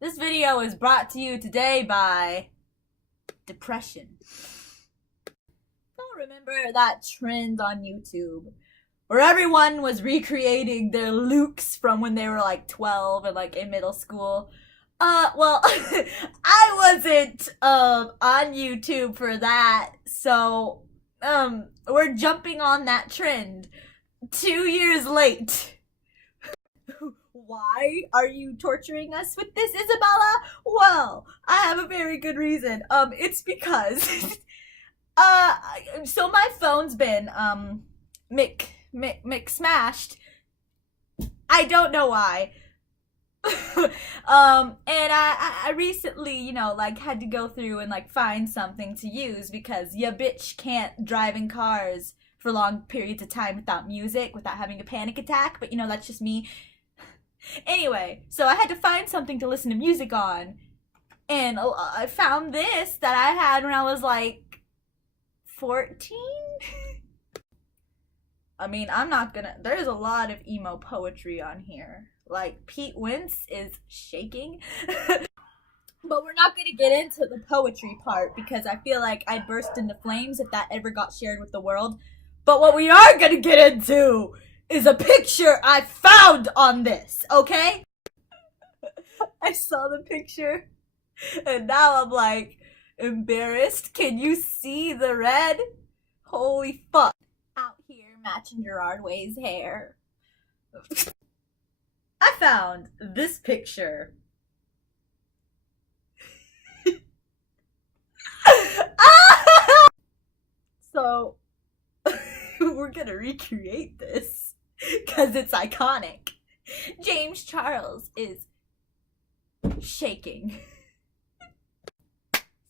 This video is brought to you today by depression. Don't remember that trend on YouTube where everyone was recreating their looks from when they were like 12 and like in middle school. Well, I wasn't on YouTube for that, so we're jumping on that trend 2 years late. Why are you torturing us with this, Isabella? Well, I have a very good reason. It's because so my phone's been smashed. I don't know why. And I recently, like had to go through and like find something to use because ya bitch can't drive in cars for long periods of time without music, without having a panic attack, but that's just me. Anyway, so I had to find something to listen to music on, and I found this that I had when I was like 14. I mean, there's a lot of emo poetry on here. Like, Pete Wentz is shaking. But we're not gonna get into the poetry part because I feel like I'd burst into flames if that ever got shared with the world. But what we are gonna get into is a picture I found on this, okay? I saw the picture, and now I'm like, embarrassed. Can you see the red? Holy fuck. Out here matching Gerard Way's hair. I found this picture. So, we're gonna recreate this. Because it's iconic. James Charles is shaking.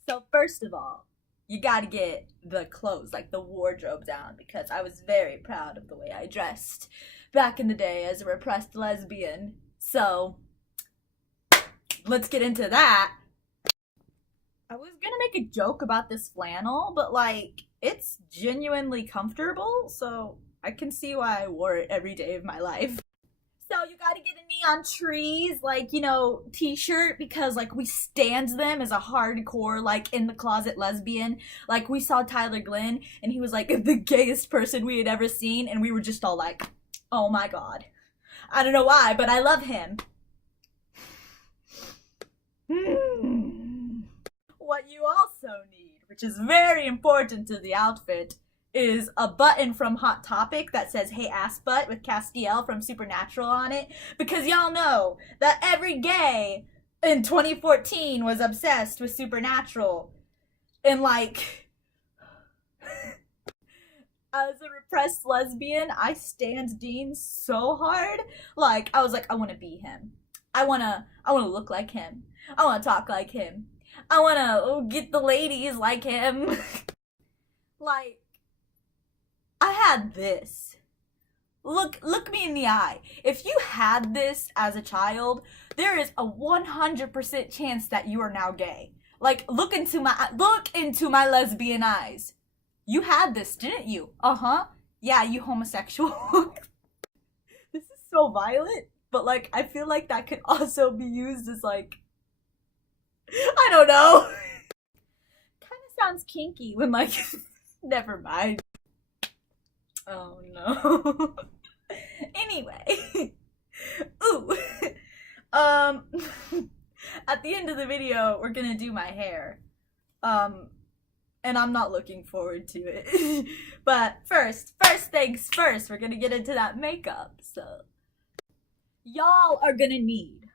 So first of all, you gotta get the clothes, like the wardrobe down, because I was very proud of the way I dressed back in the day as a repressed lesbian. So, let's get into that. I was gonna make a joke about this flannel, but like, it's genuinely comfortable, so I can see why I wore it every day of my life. So you gotta get a neon trees, like, t-shirt, because, like, we stand them as a hardcore, like, in the closet lesbian. Like, we saw Tyler Glenn, and he was, like, the gayest person we had ever seen, and we were just all like, oh my god. I don't know why, but I love him. What you also need, which is very important to the outfit, is a button from Hot Topic that says "Hey Ass Butt" with Castiel from Supernatural on it, because y'all know that every gay in 2014 was obsessed with Supernatural. And like, as a repressed lesbian, I stand Dean so hard. Like, I was like, I want to be him. I want to look like him. I want to talk like him. I want to get the ladies like him. Like, I had this. Look me in the eye. If you had this as a child, there is a 100% chance that you are now gay. Like, look into my lesbian eyes. You had this, didn't you? Uh-huh. Yeah, you homosexual. This is so violent, but like, I feel like that could also be used as like, I don't know. Kind of sounds kinky when like, never mind. Oh no. Anyway. Ooh. At the end of the video, we're gonna do my hair. And I'm not looking forward to it. But first things first, we're gonna get into that makeup. So, y'all are gonna need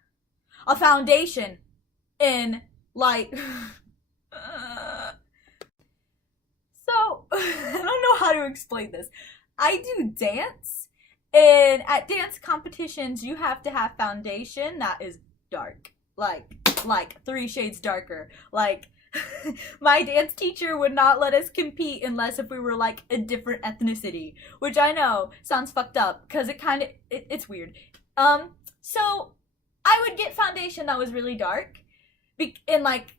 a foundation in like So, I don't know how to explain this. I do dance, and at dance competitions, you have to have foundation that is dark. Like 3 shades darker. Like, my dance teacher would not let us compete unless if we were, like, a different ethnicity. Which I know sounds fucked up, because it's weird. So, I would get foundation that was really dark, and, like,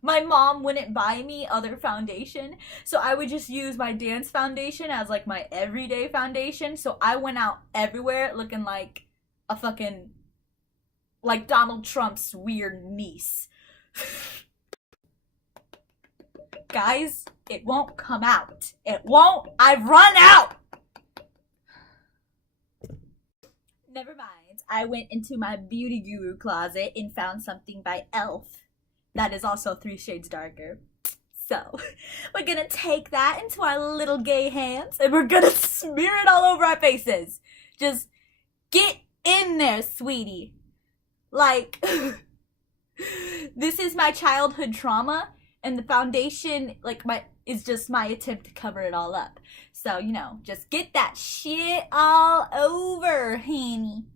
my mom wouldn't buy me other foundation, so I would just use my dance foundation as like my everyday foundation. So I went out everywhere looking like a fucking like Donald Trump's weird niece. Guys, it won't come out. It won't. I've run out. Never mind. I went into my beauty guru closet and found something by e.l.f. that is also 3 shades darker. So, we're gonna take that into our little gay hands and we're gonna smear it all over our faces. Just get in there, sweetie. Like, this is my childhood trauma, and the foundation, like, is just my attempt to cover it all up. So, you know, just get that shit all over, honey.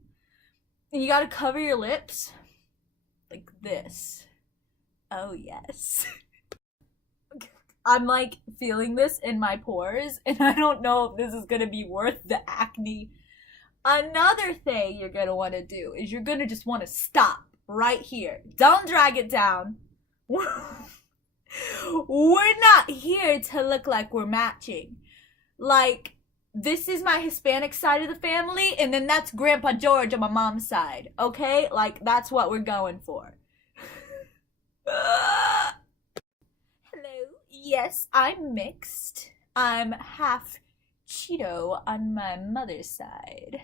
And you gotta cover your lips like this. Oh, yes. I'm, like, feeling this in my pores, and I don't know if this is gonna be worth the acne. Another thing you're gonna want to do is you're gonna just want to stop right here. Don't drag it down. We're not here to look like we're matching. Like, this is my Hispanic side of the family, and then that's Grandpa George on my mom's side, okay? Like, that's what we're going for. Hello. Yes, I'm mixed. I'm half Cheeto on my mother's side.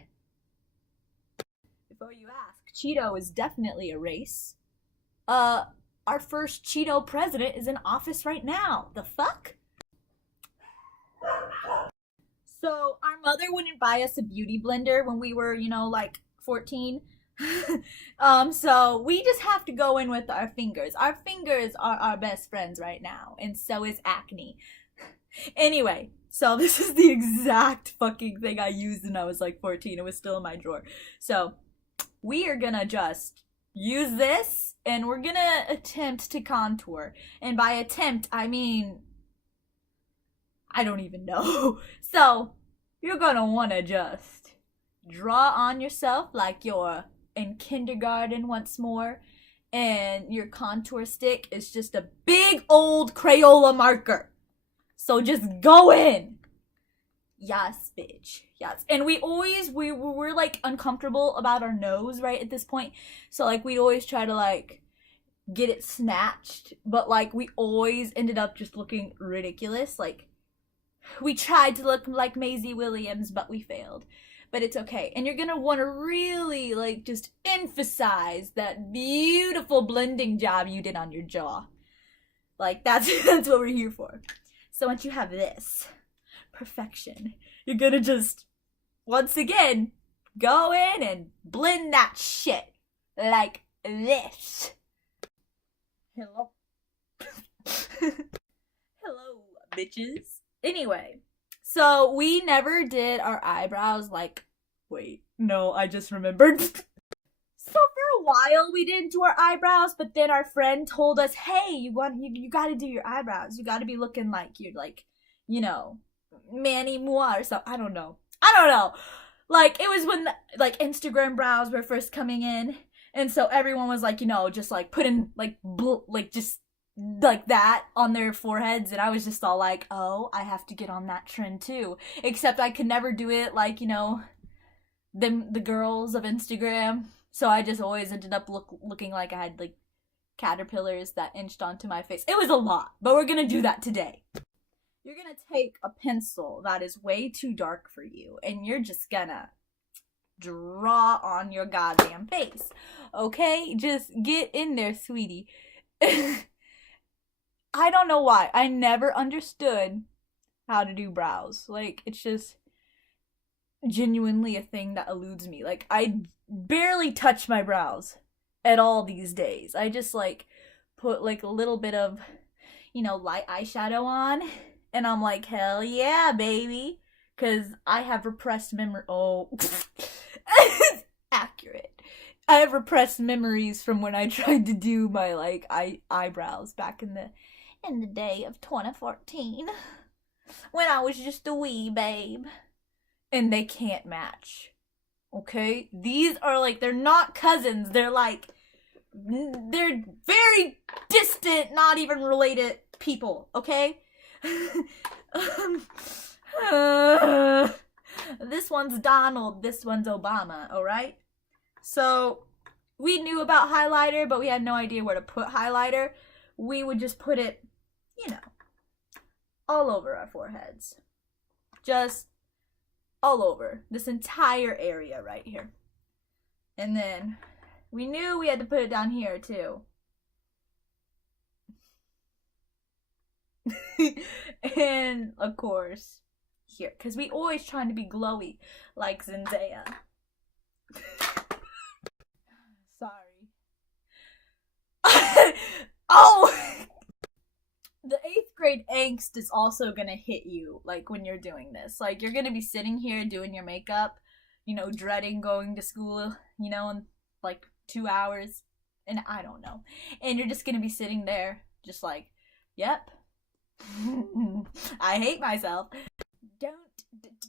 Before you ask, Cheeto is definitely a race. Our first Cheeto president is in office right now. The fuck? So, our mother wouldn't buy us a beauty blender when we were, you know, like 14. So we just have to go in with our fingers. Our fingers are our best friends right now, and so is acne. Anyway, so this is the exact fucking thing I used when I was like 14. It was still in my drawer. So we are gonna just use this, and we're gonna attempt to contour. And by attempt, I mean, I don't even know. So you're gonna wanna just draw on yourself like you're in kindergarten once more, and your contour stick is just a big old Crayola marker. So just go in. Yes, bitch. Yes. And we're like uncomfortable about our nose right at this point. So like we always try to like get it snatched, but like we always ended up just looking ridiculous. Like we tried to look like Maisie Williams, but we failed. But it's okay. And you're gonna want to really like just emphasize that beautiful blending job you did on your jaw. Like that's what we're here for. So once you have this perfection, you're gonna just once again go in and blend that shit like this. Hello. Hello, bitches. Anyway, so we never did our eyebrows like, wait, no, I just remembered. So for a while we didn't do our eyebrows, but then our friend told us, hey, you gotta do your eyebrows. You gotta be looking like you're like, you know, Manny Moore or so. I don't know. Like, it was when, like, Instagram brows were first coming in. And so everyone was, like, you know, just, like, putting, like, just, like, that on their foreheads. And I was just all like, oh, I have to get on that trend, too. Except I could never do it, like, you know, the girls of Instagram. So I just always ended up looking like I had, like, caterpillars that inched onto my face. It was a lot, but we're gonna do that today. You're gonna take a pencil that is way too dark for you, and you're just gonna draw on your goddamn face. Okay? Just get in there, sweetie. I don't know why. I never understood how to do brows. Like, it's just genuinely a thing that eludes me. Like, I barely touch my brows at all these days. I just, like, put, like, a little bit of, you know, light eyeshadow on. And I'm like, hell yeah, baby. Because I have repressed memory. Oh, accurate. I have repressed memories from when I tried to do my, like, eyebrows back in the day of 2014. When I was just a wee babe. And they can't match. Okay? These are, like, they're not cousins. They're, like, they're very distant, not even related people. Okay? This one's Donald, this one's Obama, alright? So, we knew about highlighter, but we had no idea where to put highlighter. We would just put it, you know, all over our foreheads. Just all over this entire area right here. And then we knew we had to put it down here too. And of course here, because we always trying to be glowy like Zendaya. Sorry. Oh! The 8th grade angst is also gonna hit you, like, when you're doing this. Like, you're gonna be sitting here doing your makeup, you know, dreading going to school, you know, in, like, 2 hours, and I don't know. And you're just gonna be sitting there, just like, yep. I hate myself.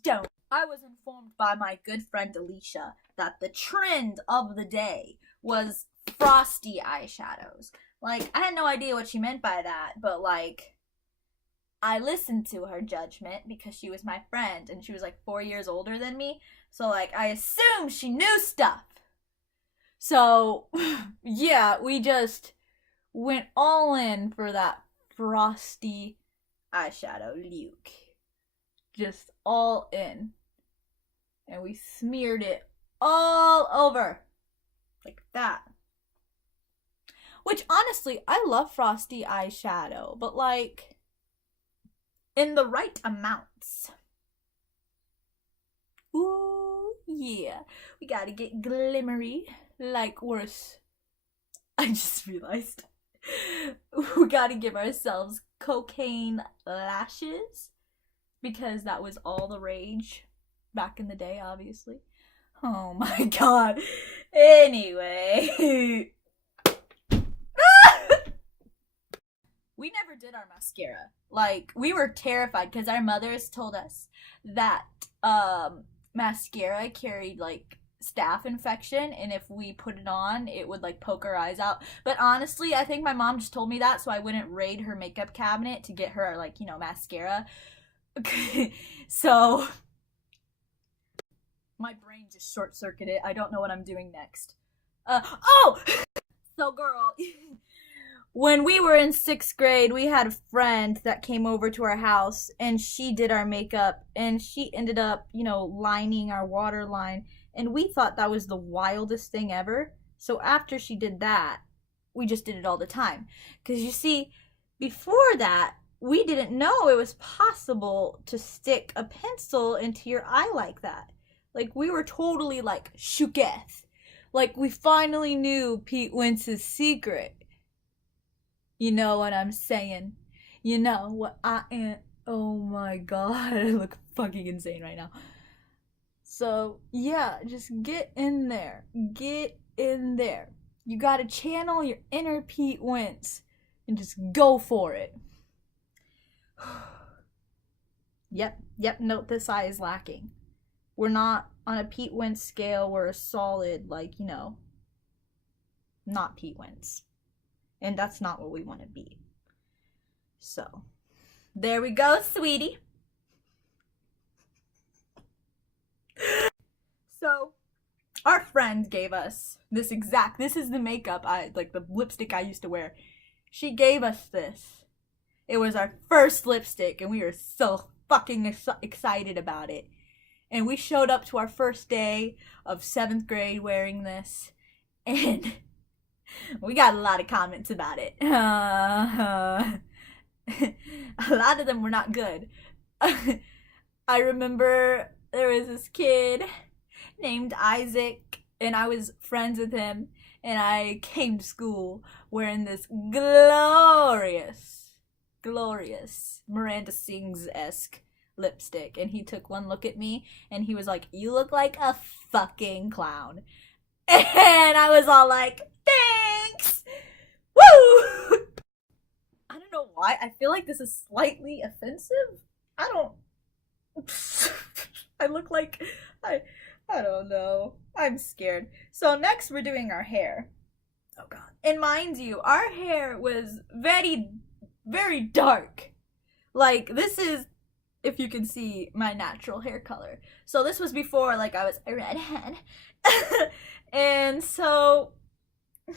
Don't. I was informed by my good friend Alicia that the trend of the day was frosty eyeshadows. Like, I had no idea what she meant by that, but, like, I listened to her judgment because she was my friend, and she was, like, 4 years older than me, so, like, I assumed she knew stuff. So, yeah, we just went all in for that frosty eyeshadow look. Just all in. And we smeared it all over. Like that. Which, honestly, I love frosty eyeshadow, but, like, in the right amounts. Ooh, yeah. We gotta get glimmery, like worse. I just realized. We gotta give ourselves cocaine lashes, because that was all the rage back in the day, obviously. Oh my god. Anyway. We never did our mascara. Like, we were terrified because our mothers told us that mascara carried, like, staph infection, and if we put it on, it would, like, poke our eyes out. But honestly, I think my mom just told me that so I wouldn't raid her makeup cabinet to get her, like, you know, mascara. So, my brain just short-circuited. I don't know what I'm doing next. So, girl, when we were in 6th grade, we had a friend that came over to our house, and she did our makeup, and she ended up, you know, lining our waterline, and we thought that was the wildest thing ever. So after she did that, we just did it all the time. Because, you see, before that, we didn't know it was possible to stick a pencil into your eye like that. Like, we were totally, like, shooketh. Like, we finally knew Pete Wentz's secret. You know what I'm saying? You know what I am. Oh my god, I look fucking insane right now. So, yeah, just get in there. Get in there. You gotta channel your inner Pete Wentz and just go for it. Yep, note this eye is lacking. We're not on a Pete Wentz scale, we're a solid, like, you know, not Pete Wentz. And that's not what we want to be. So, there we go, sweetie. So, our friend gave us this is the makeup like the lipstick I used to wear. She gave us this. It was our first lipstick, and we were so fucking excited about it. And we showed up to our first day of 7th grade wearing this, and we got a lot of comments about it. A lot of them were not good. I remember there was this kid named Isaac, and I was friends with him, and I came to school wearing this glorious Miranda Sings-esque lipstick, and he took one look at me, and he was like, "You look like a fucking clown." And I was all like, "Thanks! Woo!" I don't know why. I feel like this is slightly offensive. I look like, I don't know. I'm scared. So next we're doing our hair. Oh god. And mind you, our hair was very, very dark. Like, this is, if you can see, my natural hair color. So this was before, like, I was a redhead. And so it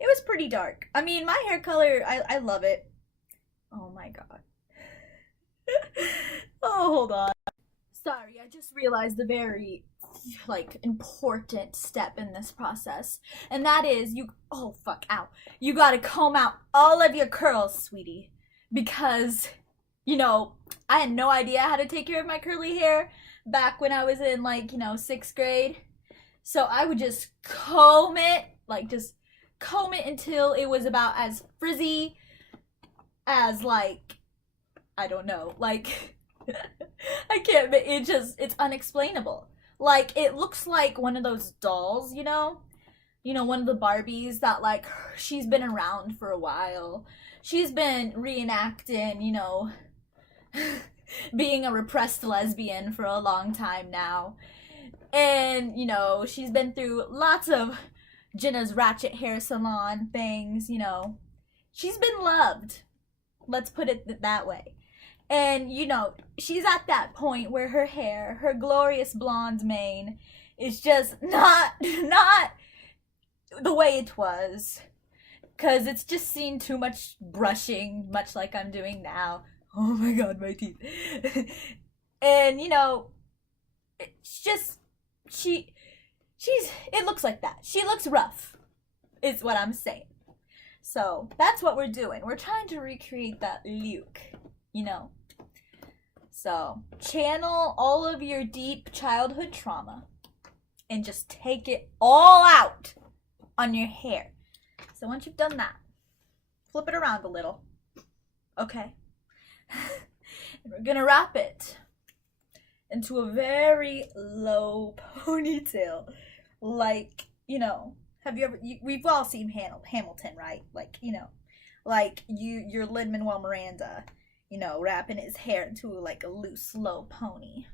was pretty dark. I mean, my hair color, I love it. Oh my god. Oh, hold on. Sorry, I just realized a very, like, important step in this process. And that is, oh fuck, ow. You gotta comb out all of your curls, sweetie. Because, you know, I had no idea how to take care of my curly hair back when I was in, like, you know, 6th grade. So I would just comb it, like, just comb it until it was about as frizzy as, like, I don't know, like, I can't, it's unexplainable. Like, it looks like one of those dolls, you know, one of the Barbies that, like, she's been around for a while. She's been reenacting, you know, being a repressed lesbian for a long time now. And, you know, she's been through lots of Jenna's Ratchet Hair Salon things, you know. She's been loved. Let's put it that way. And, you know, she's at that point where her hair, her glorious blonde mane, is just not the way it was. Because it's just seen too much brushing, much like I'm doing now. Oh my god, my teeth. And, you know, it's just, it looks like that. She looks rough, is what I'm saying. So, that's what we're doing. We're trying to recreate that look, you know. So, channel all of your deep childhood trauma and just take it all out on your hair. So once you've done that, flip it around a little. Okay. And we're gonna wrap it into a very low ponytail. Like, you know, have you ever, we've all seen Hamilton, right? Like, you know, like you're Lin-Manuel Miranda, you know, wrapping his hair into like a loose, low pony.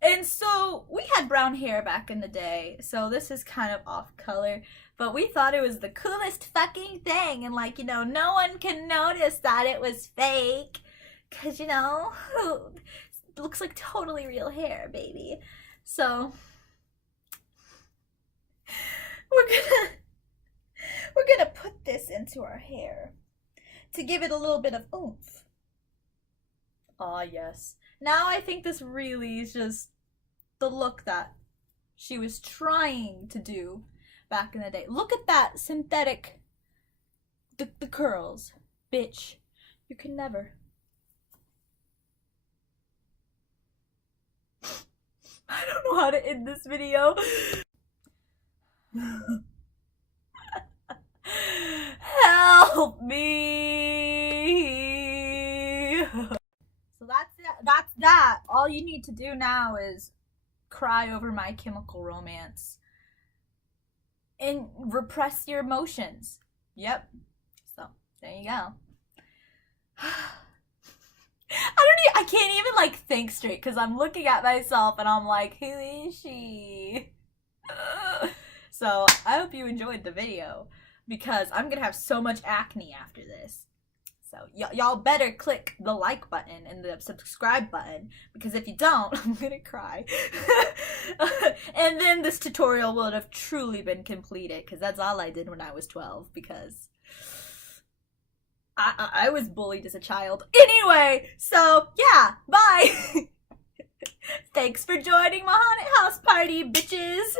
And so we had brown hair back in the day, so this is kind of off color, but we thought it was the coolest fucking thing, and like, you know, no one can notice that it was fake, cause, you know, it looks like totally real hair, baby. So we're gonna put this into our hair to give it a little bit of oomph. Ah, yes. Now I think this really is just the look that she was trying to do back in the day. Look at that synthetic, the curls. Bitch, you can never. I don't know how to end this video. Help me. So that's that. All you need to do now is cry over My Chemical Romance and repress your emotions. Yep. So there you go. I can't even like think straight because I'm looking at myself and I'm like, who is she? So I hope you enjoyed the video because I'm gonna have so much acne after this. So y'all better click the like button and the subscribe button, because if you don't, I'm gonna cry. And then this tutorial would have truly been completed, because that's all I did when I was 12, because I was bullied as a child. Anyway, so yeah, bye! Thanks for joining my haunted house party, bitches!